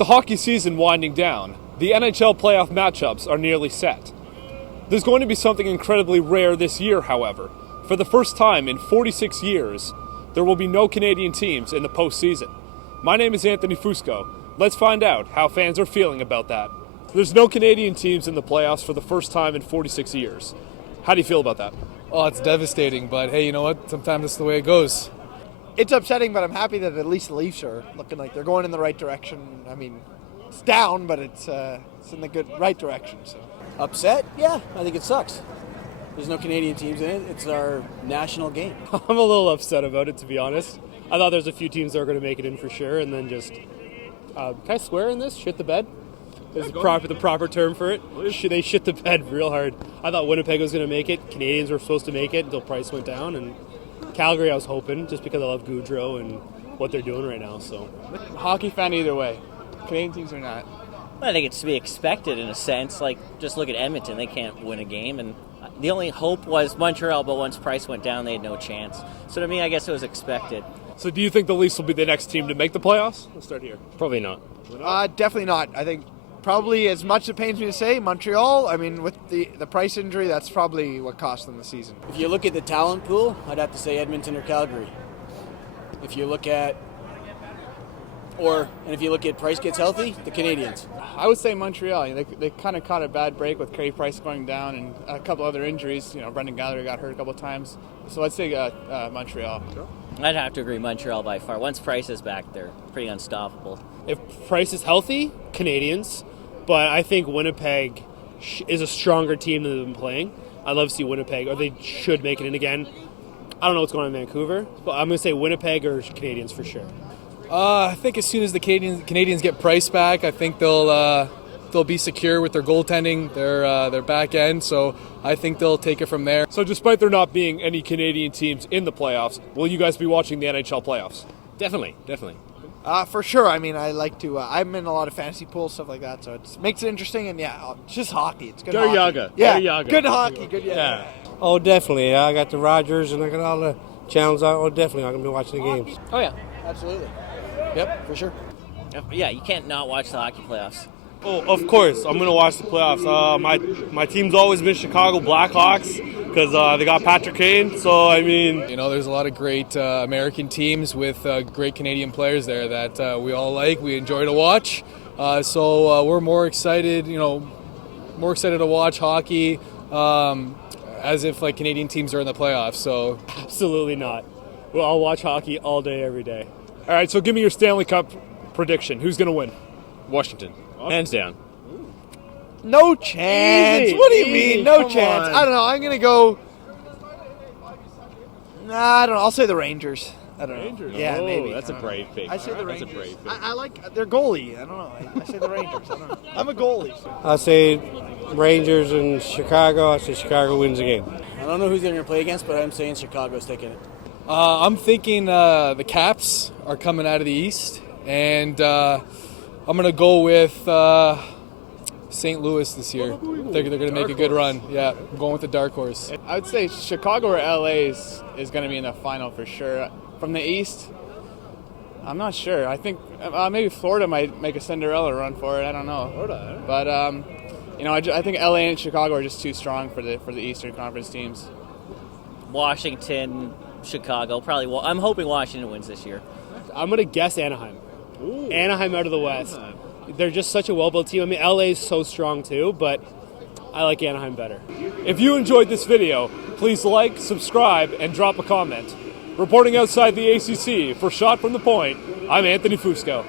the hockey season winding down, the NHL playoff matchups are nearly set. There's going to be something incredibly rare this year, however. For the first time in 46 years, there will be no Canadian teams in the postseason. My name is Anthony Fusco. Let's find out how fans are feeling about that. There's no Canadian teams in the playoffs for the first time in 46 years. How do you feel about that? Oh, it's devastating, but hey, you know what? Sometimes it's the way it goes. It's upsetting, but I'm happy that at least the Leafs are looking like they're going in the right direction. I mean, it's down, but it's in the right direction. So Upset? Yeah, I think it sucks. There's no Canadian teams in it. It's our national game. I'm a little upset about it, to be honest. I thought there's a few teams that are going to make it in for sure, and then just can I swear in this? Shit the bed is the proper term for it. They shit the bed real hard. I thought Winnipeg was going to make it. Canadians were supposed to make it until Price went down, and Calgary I was hoping just because I love Goudreau and what they're doing right now. So, hockey fan either way. Canadian teams are not. I think it's to be expected in a sense. Like, just look at Edmonton; they can't win a game, and the only hope was Montreal. But once Price went down, they had no chance. So to me, I guess it was expected. So do you think the Leafs will be the next team to make the playoffs? We'll start here. Probably not. definitely not. I think probably, as much as it pains me to say, Montreal, I mean, with the Price injury, that's probably what cost them the season. If you look at the talent pool, I'd have to say Edmonton or Calgary. If you look at Price gets healthy, the Canadians. I would say Montreal. They kind of caught a bad break with Carey Price going down and a couple other injuries. Brendan Gallagher got hurt a couple of times. So I'd say Montreal. I'd have to agree Montreal by far. Once Price is back, they're pretty unstoppable. If Price is healthy, Canadians. But I think Winnipeg is a stronger team than they've been playing. I'd love to see Winnipeg, or they should make it in again. I don't know what's going on in Vancouver, but I'm going to say Winnipeg or Canadians for sure. I think as soon as the Canadians get Price back, I think they'll be secure with their goaltending, their back end. So I think they'll take it from there. So despite there not being any Canadian teams in the playoffs, will you guys be watching the NHL playoffs? Definitely. For sure. I mean, I like to. I'm in a lot of fantasy pools, stuff like that, so it makes it interesting. And yeah, it's just hockey. It's good hockey. Yaga. Yeah, Yaga. good hockey. Good. Yeah. Oh, definitely. I got the Rogers and I got all the channels out. Oh, definitely. I'm going to be watching the games. Oh, yeah. Absolutely. Yep, for sure. Yeah, you can't not watch the hockey playoffs. Oh, of course. I'm going to watch the playoffs. My team's always been Chicago Blackhawks because they got Patrick Kane. So, I mean... there's a lot of great American teams with great Canadian players there that we all like. We enjoy to watch. So we're more excited, to watch hockey as if, Canadian teams are in the playoffs. So Absolutely not. Well, I'll watch hockey all day, every day. All right, so give me your Stanley Cup prediction. Who's going to win? Washington. Hands down. No chance. Easy, What do you easy, mean? No come chance. on. I don't know. I'm gonna go. I don't know. I'll say the Rangers. I don't know. Rangers? Yeah, Oh, maybe. that's I a don't know. brave pick. I say the That's Rangers. a brave pick. I like their goalie. I don't know. I say the Rangers. I don't know. I'm a goalie. So. I'll say Rangers and Chicago. I'll say Chicago wins the game. I don't know who they're going to play against, but I'm saying Chicago's taking it. I'm thinking the Caps are coming out of the East, and I'm going to go with St. Louis this year. They're going to make a good run. Yeah, I'm going with the dark horse. I would say Chicago or LA is going to be in the final for sure. From the East, I'm not sure. I think maybe Florida might make a Cinderella run for it. I don't know. Florida. But I think LA and Chicago are just too strong for the Eastern Conference teams. Washington, Chicago, probably. I'm hoping Washington wins this year. I'm going to guess Anaheim. Anaheim out of the West. They're just such a well-built team. I mean, LA is so strong too, but I like Anaheim better. If you enjoyed this video, please like, subscribe, and drop a comment. Reporting outside the ACC for Shot from the Point, I'm Anthony Fusco.